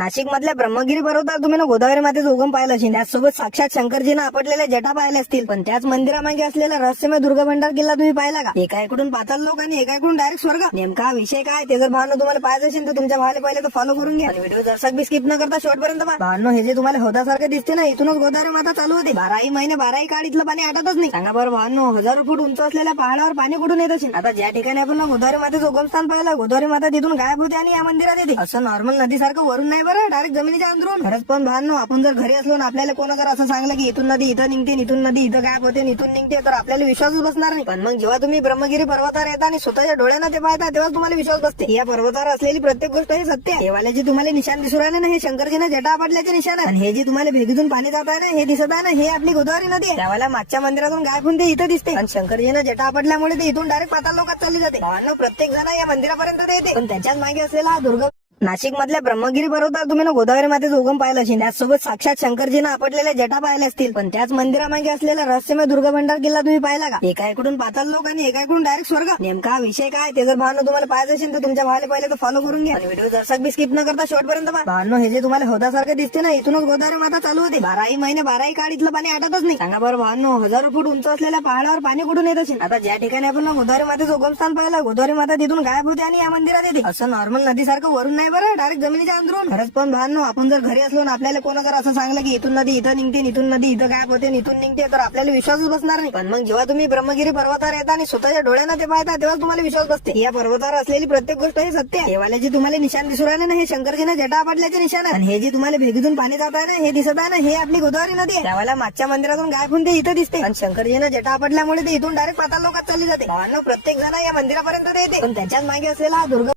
नाशिक मधल्या ब्रह्मगिरी पर्वतात तुम्ही ना गोदावरी मातेचा उगम पाहिला असेल त्याचसोबत साक्षात शंकरजीनं आपटलेल्या जटा पाहिल्या असतील. पण त्याच मंदिरामागे असलेला रहस्यमय दुर्गा भंडार किल्ला तुम्ही पाहिला का? एका इकडून पाताल लोक आणि एका इकडून डायरेक्ट स्वर्ग. नेमका हा विषय काय? ते जर भावना तुम्हाला पाहायचं असेल तर तुमच्या भावाला पहिले तर फॉलो करून घ्या. व्हिडिओ जरसा बी स्किप न करता शेवटपर्यंत भावनो हे जे तुम्हाला होदासारखं दिसते ना इथूनच गोदावरी माता चालू होते. बाराही महिने बाराही काळ इथलं पाणी आटतच नाही. सांगा बरं भावनो हजारो फूट उंच असलेल्या पहाडावर पाणी कुठून येत असेल? आता ज्या ठिकाणी आपण गोदावरी मातेचं उगमस्थान पाहिलं गोदावरी माता तिथून गायब होते आणि या मंदिरात येते. असं नॉर्मल नदीसारखं वरून नाही बरं डायरेक्ट जमिनीच्या अंदरून. खरंच पण भावांनो आपण जर घरी असलो ना आपल्याला कोणा जर असं सांगलं की इथून नदी इथं निघते इथून नदी इथं गायब होते इथून निघते तर आपल्याला विश्वासच बसणार नाही. पण मग जेव्हा तुम्ही ब्रह्मगिरी पर्वतावर येता आणि स्वतःच्या डोळ्यांना ते पाहता तेव्हा तुम्हाला विश्वास बसते. या पर्वतावर असलेली प्रत्येक गोष्ट हे सत्य आहे. देवाला जे तुम्हाला निशाण दिसू राहिले ना हे शंकरजीने जटा आपटल्याचे निशाण आहे. हे जे तुम्हाला भेगीतून पाणी जात आहे ना हे दिसत आहे ना हे आपली गोदावरी नदी आहे. त्यावेळेला मागच्या मंदिरातून गायब होऊन ते इथं दिसते. आणि शंकरजीने जटा आपटल्यामुळे ते इथून डायरेक्ट पाताल लोकात चालली जाते. भावांनो प्रत्येक जण या मंदिरापर्यंत येते. पण त्याच्याच मागे असलेला हा दुर्ग नाशिक मधल्या ब्रह्मगिरी पर्वतावर तुम्ही ना गोदावरी मातेचा उगम पाहिला असेल. त्याचसोबत साक्षात शंकरजीनं आपटलेल्या जटा पाहिल्या असतील. पण त्याच मंदिरामागे असलेला रहस्यमय दुर्गा भंडार किल्ला तुम्ही पाहिला का? एका इकडून पाताल लोक आणि एका इकडून डायरेक्ट स्वर्ग. नेमका विषय काय ते जर भावना तुम्हाला पाहायचं असेल तर तुमच्या भावाला पहिले तर फॉलो करून घ्या. व्हिडिओ जरसा बी स्किप न करता शेवटपर्यंत पहा. हे जे तुम्हाला होदासारखं दिसते ना इथूनच गोदावरी माता चालू होते. बाराही महिने बाराही काळ इथलं पाणी आटतच नाही. सांगा बरं भावांनो हजारो फूट उंच असलेल्या पहाडावर पाणी कुठून येत असेल? आता ज्या ठिकाणी आपण गोदावरी मातेचं उगमस्थान पाहिलं गोदावरी माता तिथून गायब होते आणि या मंदिरात येते. असं नॉर्मल नदीसारखं वरून नाही बरं डायरेक्ट जमिनीच्या अंदरून. खरंच पण भावांनो आपण जर घरी असलो ना आपल्याला कोणा जर असं सांगलं की इथून नदी इथं निघते इथून नदी इथं गायब होते इथून निघते तर आपल्याला विश्वासच बसणार नाही. पण मग जेव्हा तुम्ही ब्रह्मगिरी पर्वतावर येता आणि स्वतःच्या डोळ्यांना ते पाहता तेव्हा तुम्हाला विश्वास बसते. या पर्वतावर असलेली प्रत्येक गोष्ट हे सत्य आहे. जे तुम्हाला निशाण दिसू राहिले ना हे शंकरजीने जटा पाडल्याचे निशाण आहे. हे जे तुम्हाला भेगीतून पाणी जात आहे ना हे दिसत आहे ना हे आपली गोदावरी नदी आहे. त्यावेळेला मागच्या मंदिरातून गायब होऊन ते इथं दिसते. आणि शंकरजीने जटा आपटल्यामुळे ते इथून डायरेक्ट पाताल लोकात चालली जाते. भावांनो प्रत्येक जण या मंदिरापर्यंत येते. पण त्याच्याच मागे असलेला हा दुर्ग